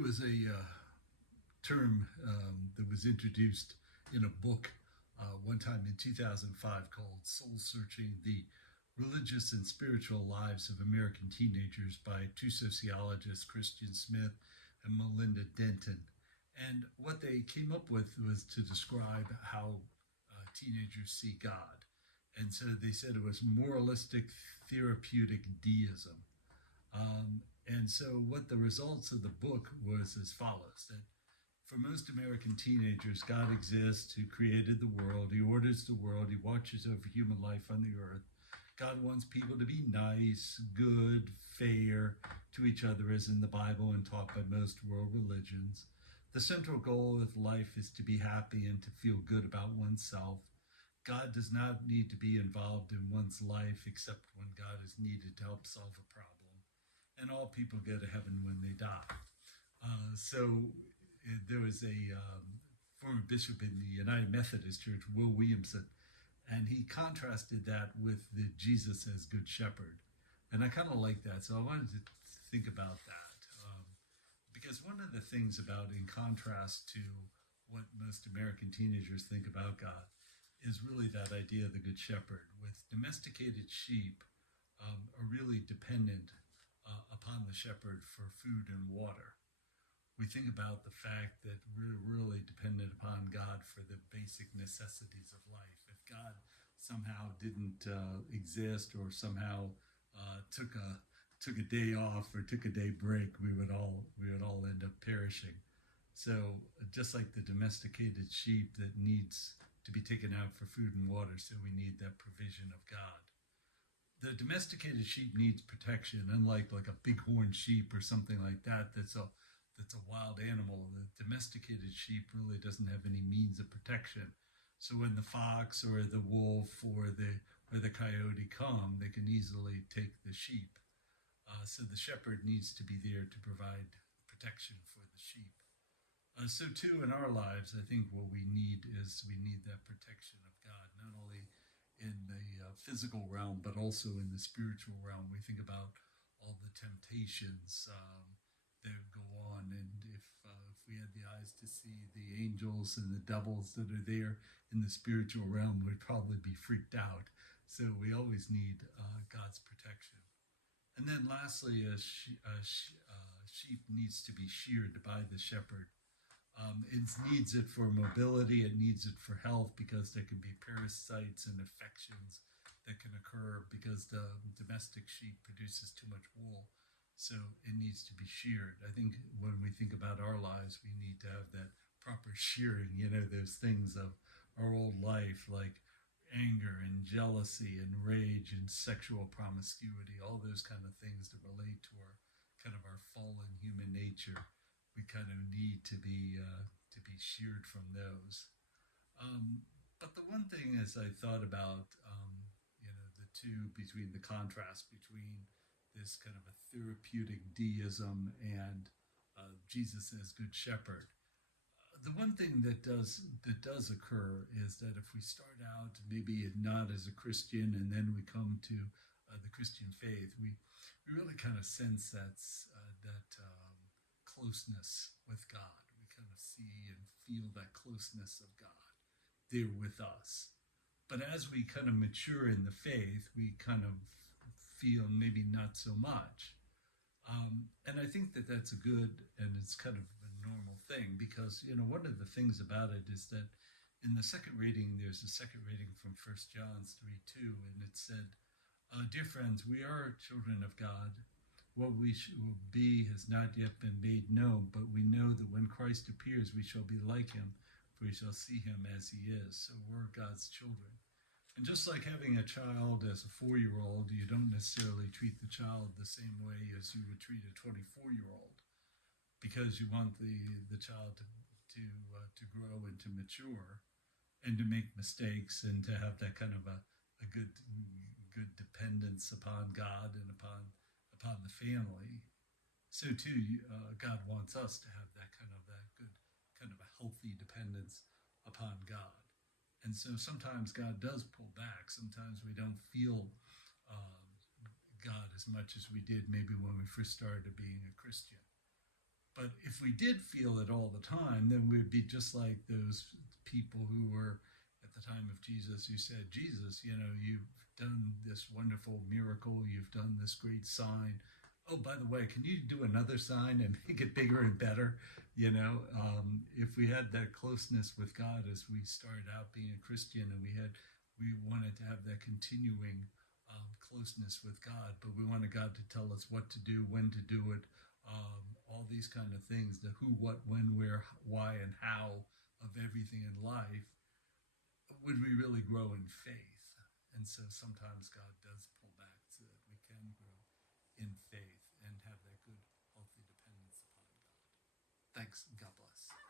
There was a term that was introduced in a book one time in 2005 called Soul Searching: The Religious and Spiritual Lives of American Teenagers by two sociologists, Christian Smith and Melinda Denton. And what they came up with was to describe how teenagers see God. And so they said it was moralistic therapeutic deism. And so what the results of the book was as follows: that for most American teenagers, God exists, who created the world, he orders the world, he watches over human life on the earth. God wants people to be nice, good, fair to each other, as in the Bible and taught by most world religions. The central goal of life is to be happy and to feel good about oneself. God does not need to be involved in one's life except when God is needed to help solve a problem. And all people go to heaven when they die. There was a former bishop in the United Methodist Church, Will Williamson, and he contrasted that with the Jesus as Good Shepherd. And I kind of like that, so I wanted to think about that. Because one of the things about, in contrast to what most American teenagers think about God, is really that idea of the Good Shepherd. With domesticated sheep are really dependent upon the shepherd for food and water. We think about the fact that we're really dependent upon God for the basic necessities of life. If God somehow didn't exist, or somehow took a day off or took a day break, we would all end up perishing. So just like the domesticated sheep that needs to be taken out for food and water, so we need that provision of God. The domesticated sheep needs protection, unlike like a bighorn sheep or something like that. That's a wild animal. The domesticated sheep really doesn't have any means of protection. So when the fox or the wolf or the coyote come, they can easily take the sheep. So the shepherd needs to be there to provide protection for the sheep. So too in our lives, I think what we need that protection of God, not only in the physical realm, but also in the spiritual realm. We think about all the temptations that go on, and if we had the eyes to see the angels and the devils that are there in the spiritual realm, we'd probably be freaked out. So we always need God's protection. And then lastly, a sheep needs to be sheared by the shepherd. It needs it for mobility, it needs it for health, because there can be parasites and infections that can occur because the domestic sheep produces too much wool. So it needs to be sheared. I think when we think about our lives, we need to have that proper shearing, those things of our old life, like anger and jealousy and rage and sexual promiscuity, all those kind of things that relate to our fallen human nature. We kind of need to be sheared from those. But the one thing is, I thought about the two, between the contrast between this kind of a therapeutic deism and Jesus as Good Shepherd. The one thing that does occur is that if we start out maybe not as a Christian, and then we come to the Christian faith, we really kind of sense that closeness with God. We kind of see and feel that closeness of God there with us. But as we kind of mature in the faith, we kind of feel maybe not so much. And I think that that's a good, and it's kind of a normal thing, because, one of the things about it is that in the second reading, there's a second reading from 1 John 3:2, and it said, "Dear friends, we are children of God. What we will be has not yet been made known, but we know that when Christ appears, we shall be like him, for we shall see him as he is." So we're God's children. And just like having a child as a 4-year-old, you don't necessarily treat the child the same way as you would treat a 24-year-old, because you want the child to grow and to mature and to make mistakes and to have that kind of a good dependence upon God and upon the family. So too, God wants us to have that good kind of a healthy dependence upon God. And so sometimes God does pull back. Sometimes we don't feel God as much as we did maybe when we first started being a Christian. But if we did feel it all the time, then we'd be just like those people who were at the time of Jesus who said, Jesus, you've done this wonderful miracle, you've done this great sign. Oh, by the way, can you do another sign and make it bigger and better? If we had that closeness with God as we started out being a Christian, and we wanted to have that continuing closeness with God, but we wanted God to tell us what to do, when to do it, all these kind of things, the who, what, when, where, why, and how of everything in life, would we really grow in faith? And so sometimes God does pull back so that we can grow in faith and have that good, healthy dependence upon God. Thanks, and God bless.